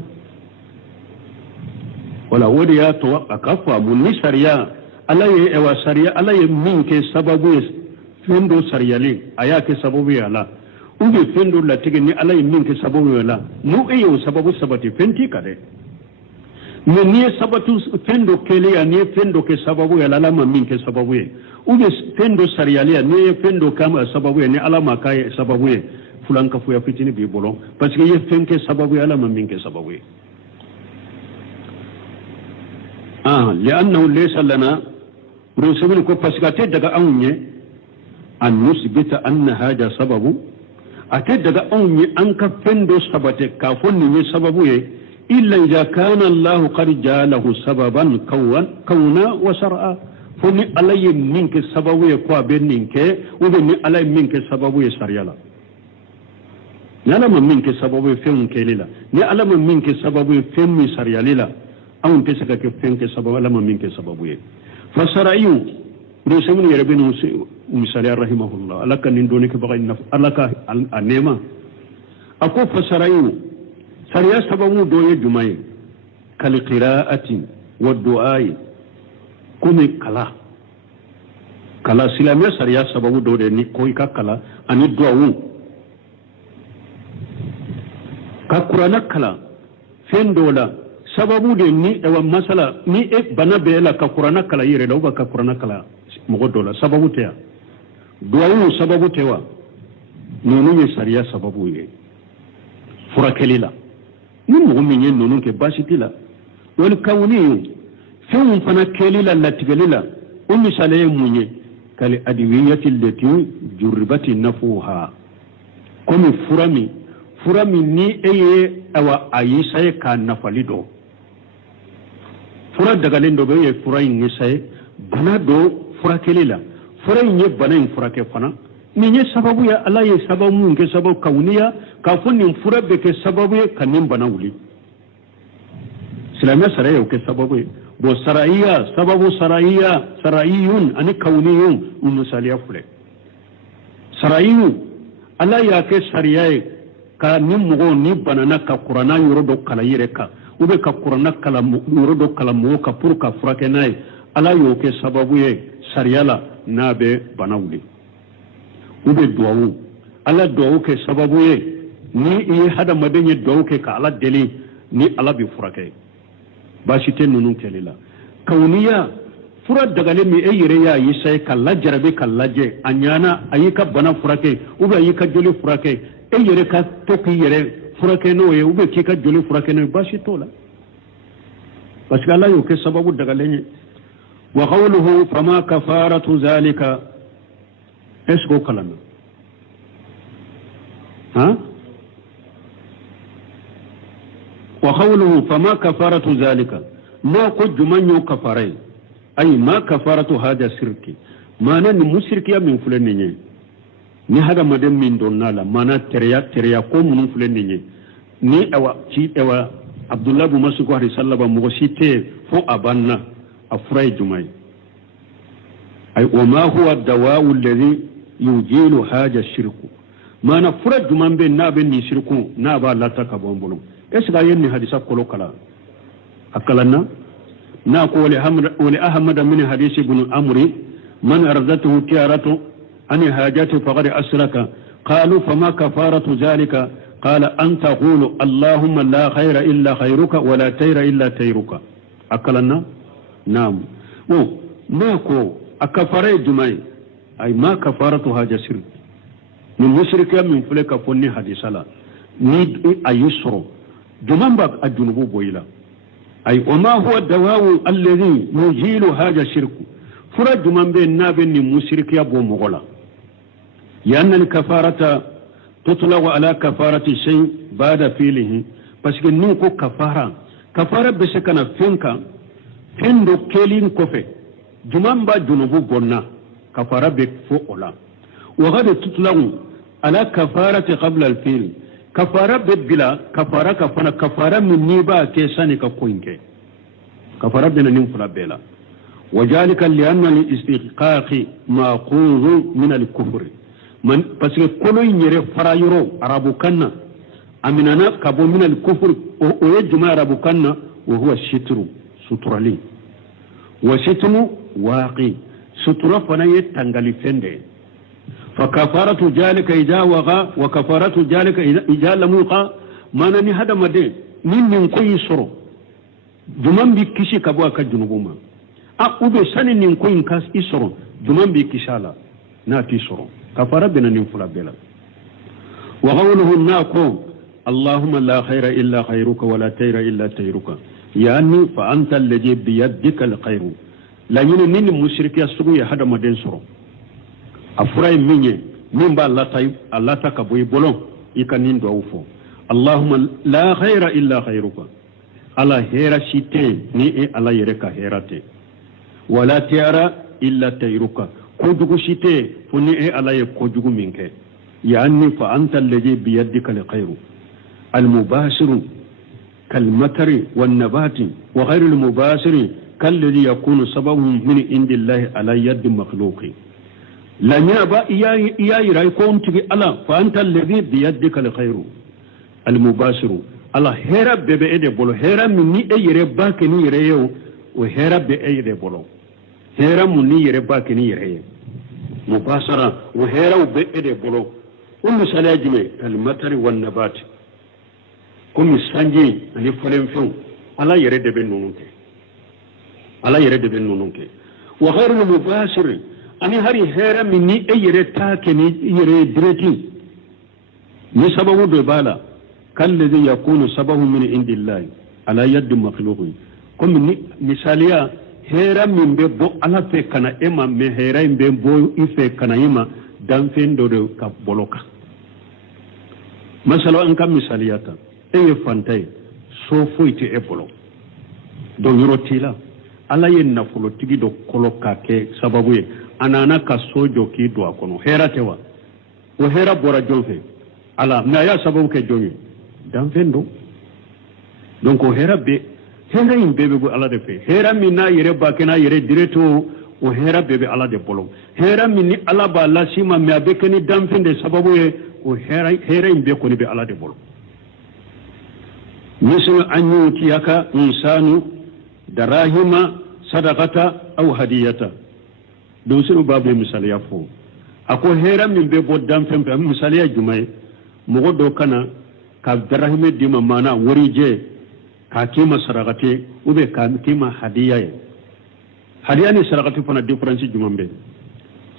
wala wodi ya to akafa munni sariya alaye ewa sariya alaye minke sababu fendo sariyale aya ke sababu yala ube fendo la tege ni alaye minke sababu yala mu eyo sababu sabati fenti kade me ni sabatu fendo kele ya ni fendo ke sababu yala lama minke sababu ye ube fendo sariyale ni fendo kama sababu ye ni alama kai sababu ye fulanka fu ya fitini bi bolon parce que ye fenke sababu yala ma minke sababu ye لأنه ليس لنا رسول كو فاسكاتي دغا اوني ان نثبت ان هذا سبب اتي دغا اوني انك فندو سبته كافون ني سببو الا اذا كان الله قد جعله سببا كونا وشرعا فني علي منك سببو كو بنينك وبني علي منك سببو شريعه نعلم منك سببو فين كليلا نعلم منك سببو فين شريعه أون تسكا كفين كسبب ولا من كسبب ويه فسرائيو رسمني ربنا مسالي رحمه الله لك نندونك بغي نف لك النعمة أكو فسرائيو سريا سببو دوية جمعي كالقراءة والدعاء كومي كلا سلامي سريا سببو دوية نكوي كلا أني دعاو كقرآن كلا فين دولا sababu de ni ewa masala ni bana bela ka qur'ana kala yire do ba ka qur'ana kala mo dola sababu te duwayu sababu tewa nonu ni sariya sababu ye furakelila ni mo minye nonu ke basitila wal kawniyu fi fana kelila latigelila misale munye kali adwiyati allati juribati nafuha komi furami ni eye awa ayisa ka nafalido fura daga lendo be ye fura yin sai bana do fura kelela fura yin bana yin fura ke fana ni ye sababu ya Allah ye sababu mun ke sababu kauniya ka funnin fura be ke sababu ya kanin bana wuli silamiya saraya ke sababu bo saraiya sababu sarayiyun ani kauniyun umusaliya fule sarayu Allah ya ke sariya ka nin mugo ni banana ka qur'ana yoro do kala yire ka ube ka qur'ana kala yoro do kala mo ka pour ka frake nay ala yo ke sababu ye sariyala nabe banawli ube duwawu ala duwawu ke sababu ye ni i hada madenye duwawu ke ka ala deli ni ala bi frake bashite nunun kelila kauniya fura dagale mi e yire ya yi sai kala jarabe kala je anyana ayika bana frake ube ayika joli frake e yere ka toki yere furake no ye ube ki ka joli furake no bashi tola parce que Allah yo ke sababu daga lenye wa qawluhu fama kafaratu zalika esgo kalana wa qawluhu fama kafaratu zalika ma ko jumanyo kafarai ay ma kafaratu hada shirki mana ni mushriki ya min fulani ne ni hada madan min donnala mana teriya ko mun fulani ne ni awa ci awa abdullah bu masu ko hari sallaba mo site fo abanna أفري جمعي أي وما هو الدواء الذي يجيل هذا الشرك ما نفرد جمعن بين نابن يشركون نابا لا تكبون بلون إسرا يني حديثة كلو كلا أكلنا ناكو ولأحمد من حديث ابن أمري من أرزته تيارته عن حاجته فقد أسرك قالوا فما كفارة ذلك قال أن تقول اللهم لا خير إلا خيرك ولا تير إلا تيرك أكلنا نعم ناكو أكفاري جمعي أي ما كفارة هذا الشرك من مشرك من فلك فني حديث لا نيد أيسرو جمعن بك الجنوب بويلا أي وما هو الدواء الذي يزيل هذا الشرك فرج من بين نابن مشرك يبو مغلا لأن الكفارة تطلق على كفارة الشيء بعد فعله بس نيكو كفارة بسكنا فينكا فين كيلين كوفي جمان با جنوبو بنا كفارة بفوقلا وغد تطلق على كفارة قبل الفعل كفارة ببلا كفارة من نيبا كيساني كوينكي كفارة بنا ننفلا بلا وذلك لأن الاستحقاق مأخوذ من الكفر من بس كل يرى فرايرو عربو كنا أمننا كابو من الكفر ويجمع عربو كنا وهو الشتر سترالي وشتم واقي ستر فناية تنغالي فندي فكفارة ذلك إذا وغا وكفارة ذلك إذا لم يقع ما نني هذا مدي من كوي سرو جمان بكشي كبوا كجنوبما أبو سني نكوي كاس إسرو جمان بكشالا ناتي سرو كفارة بنا ننفلا بلا وقوله الناكو اللهم لا خير إلا خيرك ولا تير إلا تيرك يعني فأنت الذي بيدك الخير لا ينين مشرك يسرو هذا مدين سرو أفراي مني من با الله تكبوي بلون يكنين دوفو اللهم لا خير إلا خيرك على هيرا شيتين ني على يركا هيراتي ولا تيارا إلا تيرك كوجو شيتي فني على يكوجو منك يعني فأنت الذي بيدك الخير المباشر كالمطر والنبات وغير المباشر كالذي يكون سببه من عند الله على يد مخلوق لا نبا يا يرايكم تبي الله فأنت الذي بيدك الخير المباشر الله هرا بيد بولو هرا مني يري باكني يريو وهرا بيد بولو هرا مني يري باكني يريو مباشرة وهرا بيد بولو ومثال جمع المطر والنبات كم سانجي لفلم فيو الله يري بنونك الله يري بنونك وغير المباشر أنا هاري هيرا مني يري تاكني يري دريتي نسبه دبالا كالذي يكون سببه من عند الله على يد مخلوق كم مثاليا هيرا من بو على فكنا إما من هيرا من بو إفكنا إما دانفين دور كبولوكا مثلا أنك مثالياتا أي فانتاي سوفويتي إبولو دون يروتيلا على ينفلو تيجي دو كولوكا كي سببوي أنا كسوجو كي دو أكونو هيرا توا وهيرا بورا جونفي على نايا سببو كجوني دانفين دو دونك هيرا بي هيرا يمبيبي بو على دفي هيرا منا يري باكنا يري ديريتو وهيرا بيبي على دي بولو هيرا مني على بالا سيما ميابكني دانفين دي سببو وهيرا يمبيكوني بي على دي بولو مثل أن يؤتيك إنسان دراهم صدقة أو هدية دوسر باب مثال يفو أكو هيرا من بيبو دانفين بي مثال يجمعي مغدو كنا كدراهم ديما مانا وريجي كاكيما سرقتي وبي كاكيما هدية هدية ني سرقتي فانا ديفرنسي جمعي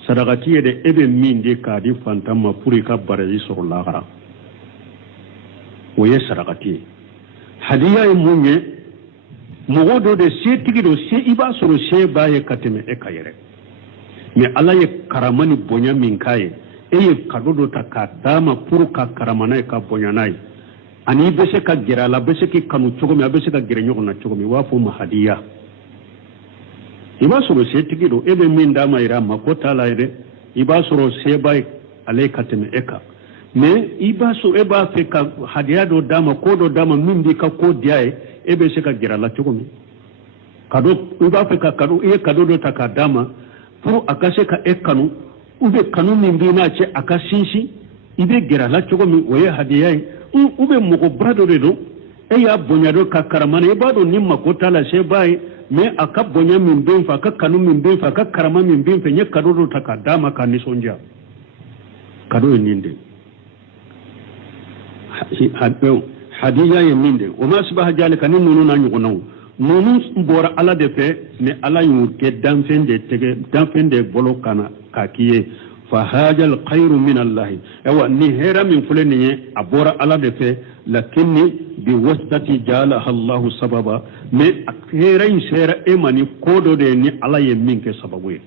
سرقتي يدي ابن مين دي كادي فانتاما فوريكا بارزي سر الله ويه سرقتي هدية يموني مغدو دي سي تيجي دو سي إبا سرو سي باي كاتمي إكا يري مي الله يكرماني بونيا من كاي eye kadodo ta ka dama pour ka karamana ka bonyanai ani bese ka gira la bese ki kanu cogo mi bese ka gira nyogo na cogo mi wa fo mahadiya iba soro se tigido ebe min dama ira makota la ire iba soro se bay alaikateme eka me iba so eba fe ka hadiya do dama ko do dama min di ka ko diae ebe se ka gira la cogo mi kado uba fe ka kado e kado do takadama pour akase ka e kanu ube kanu min bina ce akasinsi ibe gera la cogo min oye hadiyai ube mogo brado de do e ya bonya do ka karamana e bado nimma ko tala se bai me aka bonya min ben fa ka kanu min ben fa ka karama min ben fe nye kado do takadama ka nisonja kado e ninde hadiya ye ninde o ma subaha jalika ni nunu na nyugo nunu bora ala de fe ne ala yu ke danfende bolo kana kakiye fa hajal khairu min allah ewa ni hera min fulani abora ala de fe lakinni bi wasdati jala allah sababa me hera sera emani kodo de ni ala ye min ke sababu ye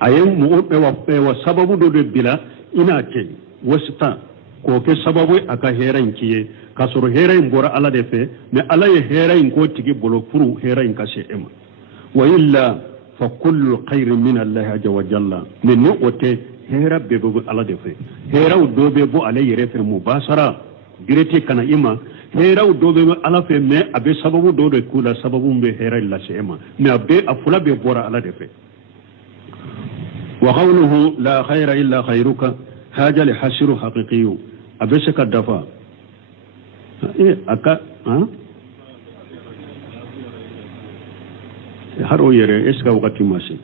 ayen mu ewa sababu do de bila ina ce wasta ko ke sababu aka heran kiye kasoro heran bora ala de fe me ala ye heran ko tigi bolo furu heran kashe ema wa illa fa kullu khairin min allah azza wa jalla ne no ote hera be bo ala de fe hera do be bo ala yere fe mubasara direte kana ima hera do be ala fe me abe sababu do de kula sababu be hera la shema me abe afula be bora ala de fe wa qawluhu la khaira illa khairuka haja li hasiru haqiqiyyu abe se ka dafa aka haro yere eska wakati masi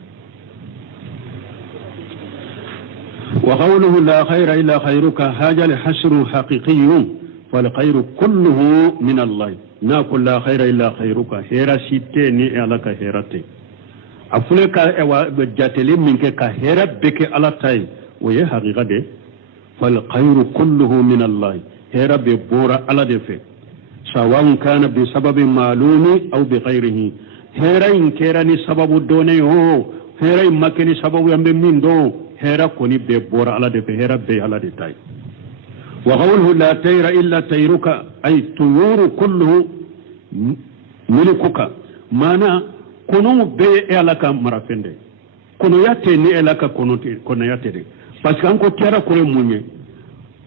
wa qawluhu la khayra illa khayruka haja li hasru haqiqiyyun wal khayru kulluhu min Allah na kullu la khayra illa khayruka hera sitte ni alaka herate afule ka ewa jatele minke ka hera beke ala tay waye haqiqa de fal khayru kulluhu min Allah hera be bora ala de fe sawan kana bi sababin malumi aw bi ghayrihi hera in kera ni sababu done ho hera in makeni sababu yambe min do hera koni be bora ala de fe hera be ala de tay wa qawluhu la tayra illa tayruka ay tuyuru kulluhu milikuka mana kono be alaka marafende kono yate ni alaka kono yate de parce que anko tiara kore munye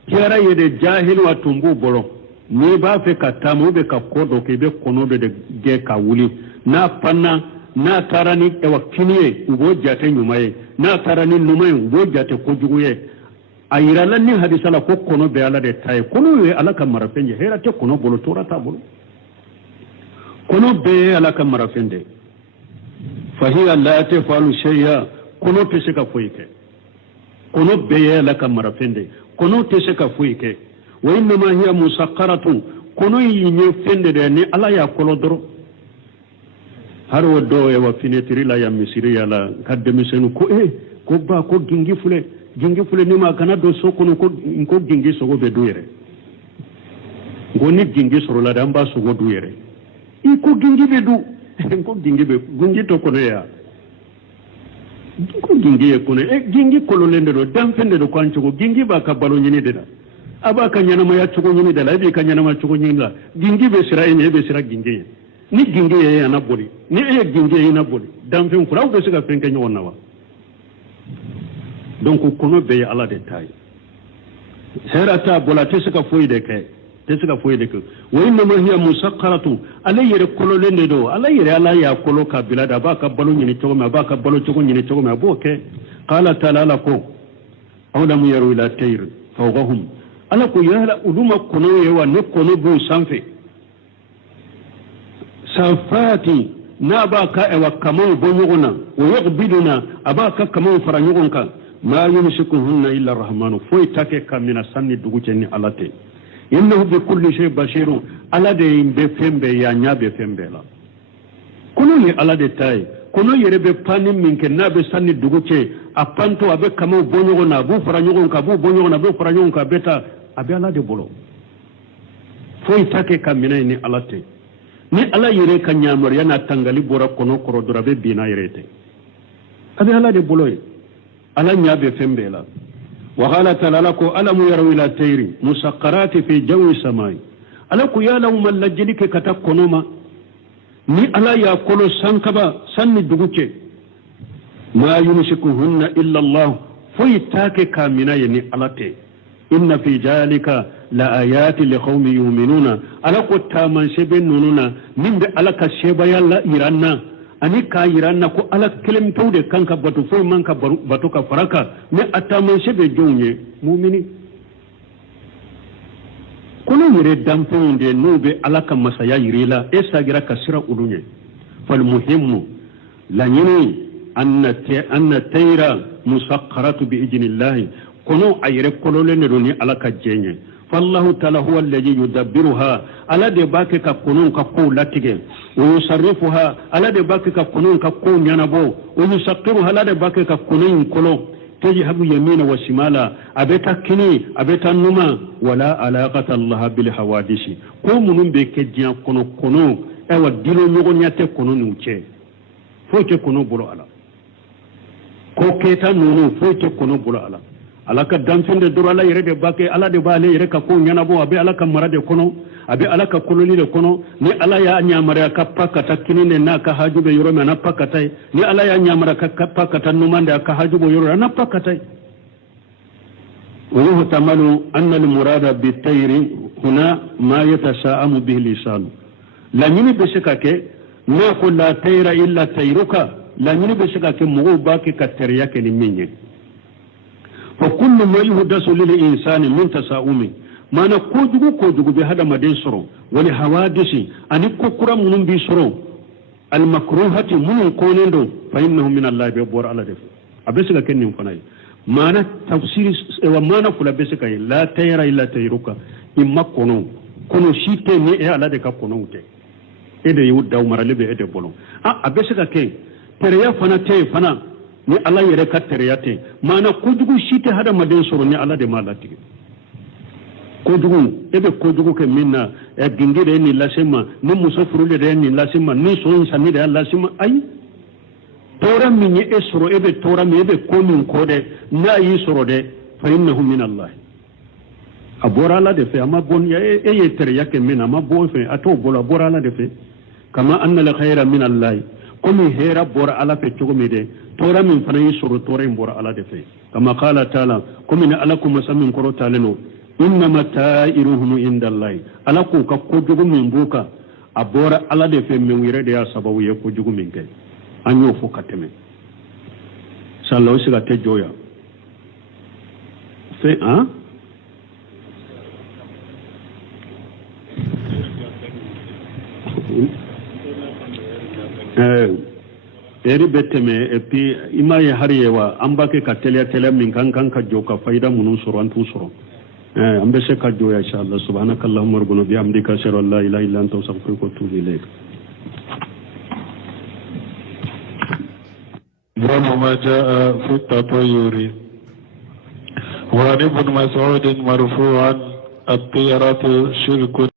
tiara yede jahil wa tumbu bolo ni ba fe katamu be ka kodo ke be kono de ge ka wuli na panna na tarani e wakiniye ubo jate nyumaye na tarani numaye ubo jate kojuguye ayira lanni hadisa la ko kono be ala de tay kono ye alaka marafende hera te kono bolo tora ta bolo kono be alaka marafende fahiya la tafalu shay'a kono pese ka foike kono be alaka marafende kono tese ka foike wa inna ma hiya musaqqaratu kono yinye fende de ni ala ya kolodoro har wodo e wa finetri la ya misiri ya la kadde misenu ko ko ba ko gingi fule ni ma kana do so kono ko gingi so go be duyere ngoni gingi so la damba so go duyere I ko gingi be du ko gingi be gungi to kono ya ko gingi e kono gingi kololende do damfende do kwancho ko gingi ba ka balo nyini de da aba ka nyana ma ya chugo nyini de la bi ka nyana ma chugo nyini la gingi be sira ine be sira gingi ni gingi ye ana boli ni gingi ye na boli damfen kura be sika fenke nyona wa donc kono be ala de tay herata bola te sika foyi de ke wa inna ma hiya musaqqaratu alayre kololende do alayre ala ya kolo ka bilada ba ka balo nyini chugo ma ba ka balo chugo nyini chugo ma boke qala ta'ala ko awlam yaru ila tayr fawqahum ala ko yala uduma kono yewa ne kono bu sanfe safati na ba ka ewa kamau bonyuguna wa yuqbiduna abaka kamau faranyugunka ma yumsikuhunna illa arrahmanu foi take kamina sanni duguceni alate innahu bi kulli shay bashirun alade imbe fembe ya nyabe fembe la kono ni alade tay kono yerebe pani minke nabe sanni duguce apanto abe kamau bonyuguna bu faranyugunka bu bonyuguna bu faranyugunka beta abe alade bolo foi take kamina ni alate ni ala yere ka nyamor yana tangali bora kono koro dorabe bina yerete abi ala de boloy ala nyabe fembela wa qala ta'ala ko alam yaru ila tayri musaqqarati fi jawi samai ala ku yala man lajlike kata konoma ni ala ya kolo sankaba sanni duguce ma yumsikuhunna illa Allah foi take kamina yani alate inna fi jalika la ayati li qaumi yu'minuna ala ko taman sebe nonuna nimbe ala ka sheba yalla iranna ani ka iranna ko ala kelem tawde kanka batu fo manka batu ka faraka ne ataman sebe jonye mu'mini kono yire damponde nube ala ka masaya yirela e sagira kasira ulunye fal muhimmu la nyini anna tayra musakkaratu bi idnillahi kono ayre kolole ne doni ala ka jenye fallahu ta'ala huwa alladhi yudabbiruha ala de bake ka kono ka ko latige wa yusarrifuha ala de bake ka kono ka ko nyanabo wa yusakkiruha ala de bake ka kono kolo tajhabu yamina wa shimala abeta kini abeta numa wala alaqata allah bil hawadisi ko munum be kejja kono e wa dilo nyogo nyate kono ni uche foke kono bolo ala ko keta nono foke kono bolo ala alaka damfinde doro ala yere de bake ala de bale yere ka ko nyana bo abe alaka marade kono abe alaka kololi de kono ni ala ya nyamara ka pakata kinine na ka hajube yoro me na pakata ni ala ya nyamara ka pakata numande ka hajubo yoro na pakata wa yuhtamalu anna al murada bi tayri huna ma yatasaamu bihi lisan la nyini be sekake na ko la tayra illa tayruka la nyini be sekake mo bake ka teriya ke ni minye فكل ما يحدث للإنسان من تساؤم ما نكوجو بهذا مدين سرو ولحوادث أن كوكرا من بيسرو المكروهة من كونندو فإنه من الله بيبور على دف أبسك كنن فناي ما تفسير وما نقول أبسك لا تيرا إلا تيروكا إما كونو شيء ني على دك كونو تي إذا يود داو مرالي بيد بولو أبسك كي تريا فنا تي فنا ni ala yere ka teriyate mana kojugu shite hada maden soro ni ala de malati kojugu ebe kojugu ke minna e gingire ni lasema ni musafuru de ni lasema ni so sami de lasema ay tora minye esoro ebe tora mi ebe komin kode na yi soro de fa innahu min allah abora la de fe ama bon ya e ye teriyake minna ama bon fe ato bola abora la de fe kama anna la khayra min allah komi hera bora ala fe chogomi de tora min fana yi soro tora in bora ala de fe kama qala taala komi na ala kuma samin koro taleno inna matairuhum indallahi ala ko ka ko jogo min buka a bora ala de fe min wire de ya sababu ye ko jogo min kay anyo fo kateme sallahu siga te joya fe ha eri beteme et puis imaye hariyewa ambake ka tele min kan ka joka faida munun soro antu soro ambe se ka joya inshallah subhanakallahumma rabbana bihamdika ashhadu an la ilaha illa anta astaghfiruka wa atubu ilayk باب ما جاء في التطير وعن ابن مسعود مرفوعا الطيرة شرك